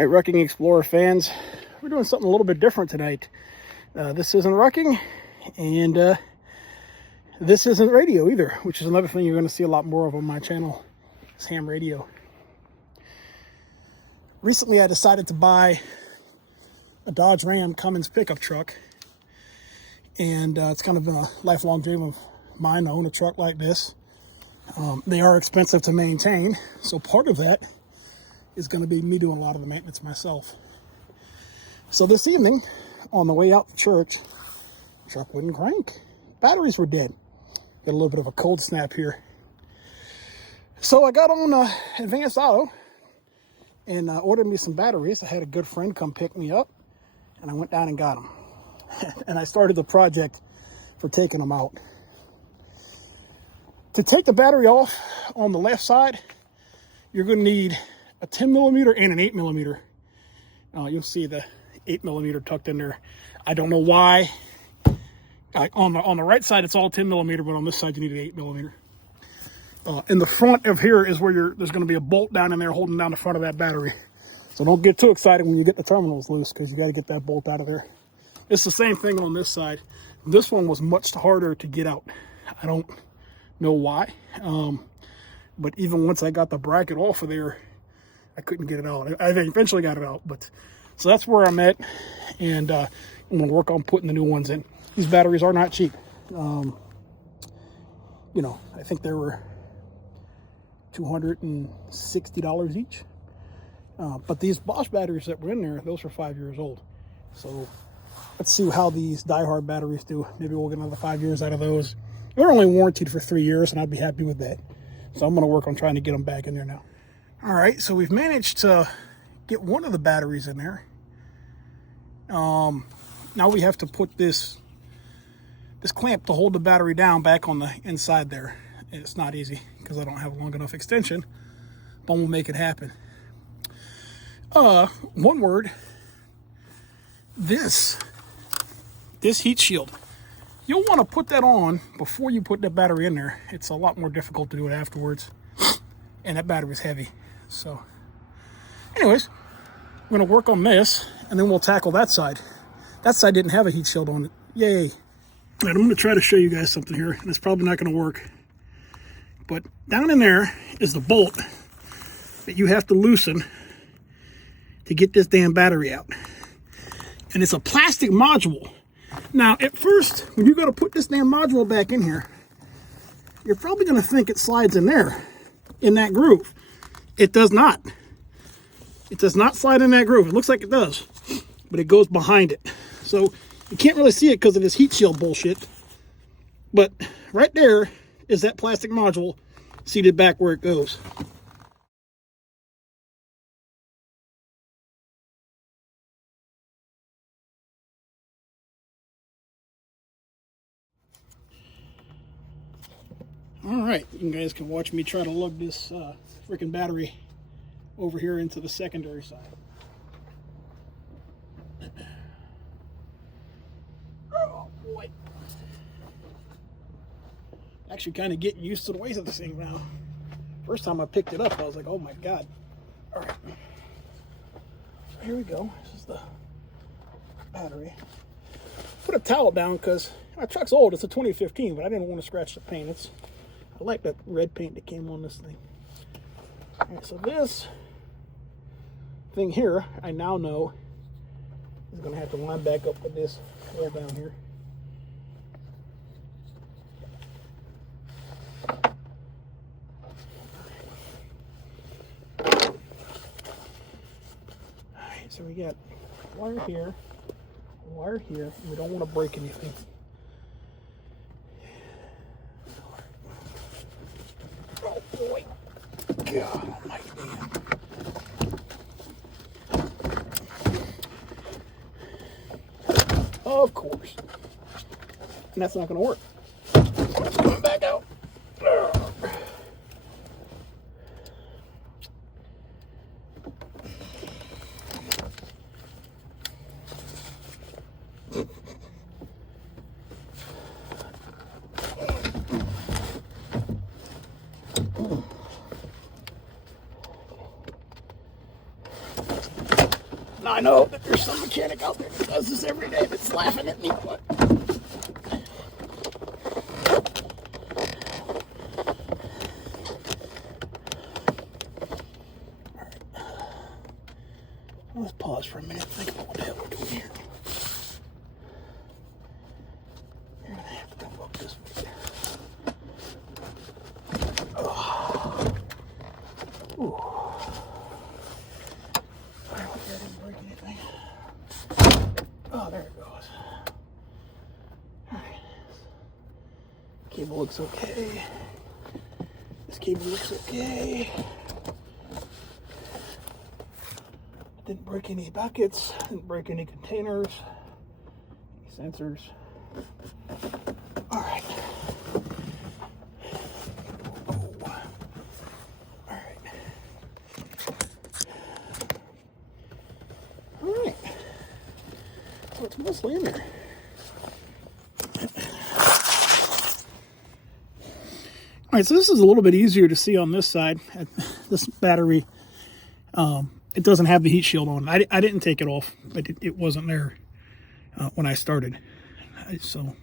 Alright, Wrecking Explorer fans, we're doing something a little bit different tonight. This isn't wrecking, and this isn't radio either, which is another thing you're going to see a lot more of on my channel, is ham radio. Recently I decided to buy a Dodge Ram Cummins pickup truck, and it's kind of been a lifelong dream of mine to own a truck like this. They are expensive to maintain, so part of that is going to be me doing a lot of the maintenance myself. So this evening, on the way out to church, the truck wouldn't crank. Batteries were dead. Got a little bit of a cold snap here. So I got on Advanced Auto and ordered me some batteries. I had a good friend come pick me up, and I went down and got them. And I started the project for taking them out. To take the battery off on the left side, you're going to need a 10 millimeter and an 8 millimeter. You'll see the 8 millimeter tucked in there. I don't know why. On the right side, it's all 10 millimeter, but on this side, you need an 8 millimeter. In the front of here is where there's going to be a bolt down in there holding down the front of that battery. So don't get too excited when you get the terminals loose, because you got to get that bolt out of there. It's the same thing on this side. This one was much harder to get out. I don't know why. But even once I got the bracket off of there, I couldn't get it out. I eventually got it out, but so that's where I'm at, and I'm going to work on putting the new ones in. These batteries are not cheap. You know, I think they were $260 each. But these Bosch batteries that were in there, those are 5 years old. So let's see how these die-hard batteries do. Maybe we'll get another 5 years out of those. They're only warranted for 3 years, and I'd be happy with that. So I'm going to work on trying to get them back in there now. All right, so we've managed to get one of the batteries in there. Now we have to put this clamp to hold the battery down back on the inside there. It's not easy because I don't have a long enough extension, but we'll make it happen. One word, this heat shield. You'll want to put that on before you put that battery in there. It's a lot more difficult to do it afterwards, and that battery's heavy. So anyways, I'm going to work on this, and then we'll tackle that side. That side didn't have a heat shield on it. Yay. All right, I'm going to try to show you guys something here, and it's probably not going to work. But down in there is the bolt that you have to loosen to get this damn battery out. And it's a plastic module. Now, at first, when you go to put this damn module back in here, you're probably going to think it slides in there, in that groove. It does not. It does not slide in that groove. It looks like it does, but it goes behind it. So you can't really see it because of this heat shield bullshit. But right there is that plastic module seated back where it goes. All right, you guys can watch me try to lug this freaking battery over here into the secondary side. Oh boy. Actually kind of getting used to the ways of this thing now. First time I picked it up, I was like, oh my God. All right. So here we go. This is the battery. Put a towel down because my truck's old. It's a 2015, but I didn't want to scratch the paint. I like that red paint that came on this thing. All right, so this thing here, I now know is going to have to line back up with this hole down here. All right, so we got wire here, wire here. We don't want to break anything. Oh boy. God almighty, man. Of course. And that's not going to work. It's coming back out. Now I know that there's some mechanic out there that does this every day that's laughing at me, but let's pause for a minute and think about what the hell we're doing here. You're gonna have to come up this way. Oh. Ooh. I hope that didn't break anything. Oh, there it goes. Alright. Cable looks okay. This cable looks okay. Didn't break any buckets, didn't break any containers, any sensors. All right. All right. All right. So it's mostly in there. All right, so this is a little bit easier to see on this side. This battery, it doesn't have the heat shield on. I didn't take it off, but it wasn't there when I started. So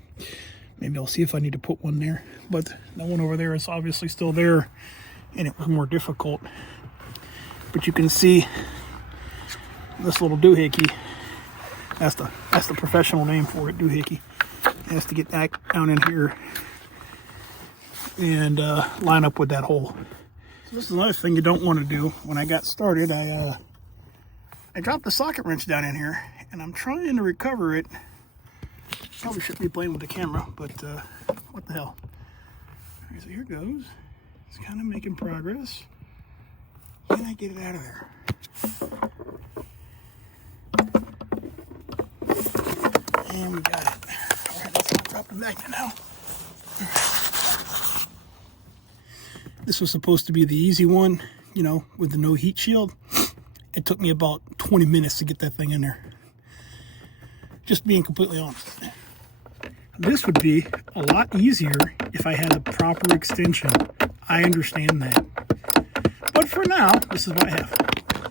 maybe I'll see if I need to put one there. But the one over there is obviously still there, and it was more difficult. But you can see this little doohickey. That's the professional name for it, doohickey. It has to get that down in here and line up with that hole. So this is another thing you don't want to do. When I got started, I dropped the socket wrench down in here, and I'm trying to recover it. Probably shouldn't be playing with the camera, but what the hell. All right, so here it goes. It's kind of making progress. Can I get it out of there? And we got it. All right, let's not drop it back in now. This was supposed to be the easy one, you know, with the no heat shield. It took me about 20 minutes to get that thing in there. Just being completely honest. This would be a lot easier if I had a proper extension. I understand that. But for now, this is what I have.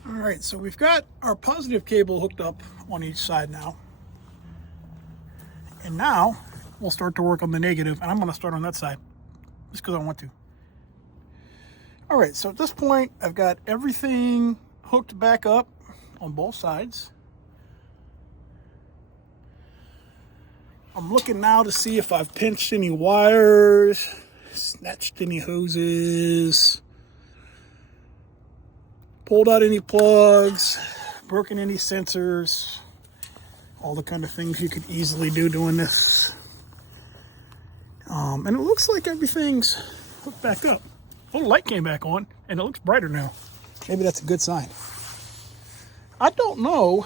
All right, so we've got our positive cable hooked up on each side now. And now we'll start to work on the negative, and I'm going to start on that side just because I want to. All right, so at this point, I've got everything hooked back up on both sides. I'm looking now to see if I've pinched any wires, snatched any hoses, pulled out any plugs, broken any sensors, all the kind of things you could easily do doing this. And it looks like everything's hooked back up. A little light came back on, and it looks brighter now. Maybe that's a good sign. I don't know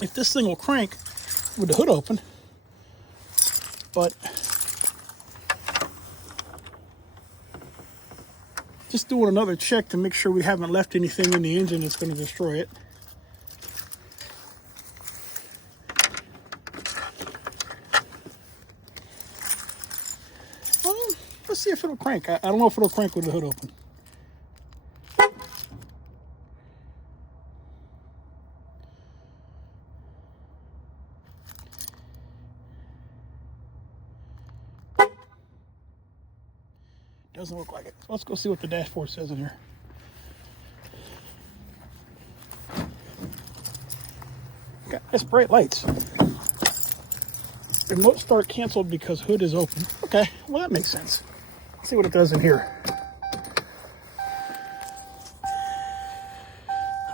if this thing will crank with the hood open, but just doing another check to make sure we haven't left anything in the engine that's going to destroy it. Let's see if it'll crank. I don't know if it'll crank with the hood open. Doesn't look like it. So let's go see what the dashboard says in here. Got nice bright lights. Remote start canceled because hood is open. Okay, well that makes sense. Let's see what it does in here.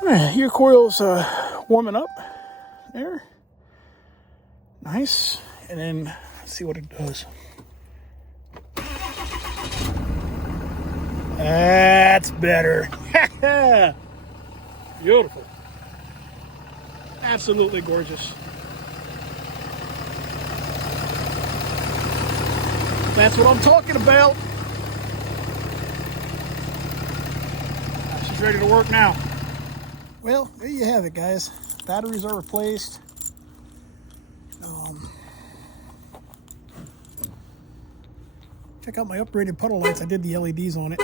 All right, your coil's warming up there. Nice. And then let's see what it does. That's better. Beautiful. Absolutely gorgeous. That's what I'm talking about. She's ready to work now. Well, there you have it, guys. Batteries are replaced. Check out my upgraded puddle lights. I did the LEDs on it.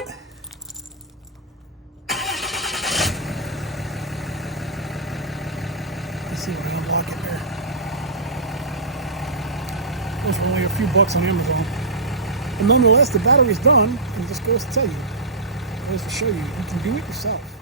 see if I can unlock it there. Those were only a few bucks on Amazon. And nonetheless, the battery's done, and it just goes to tell you, goes to show you, you can do it yourself.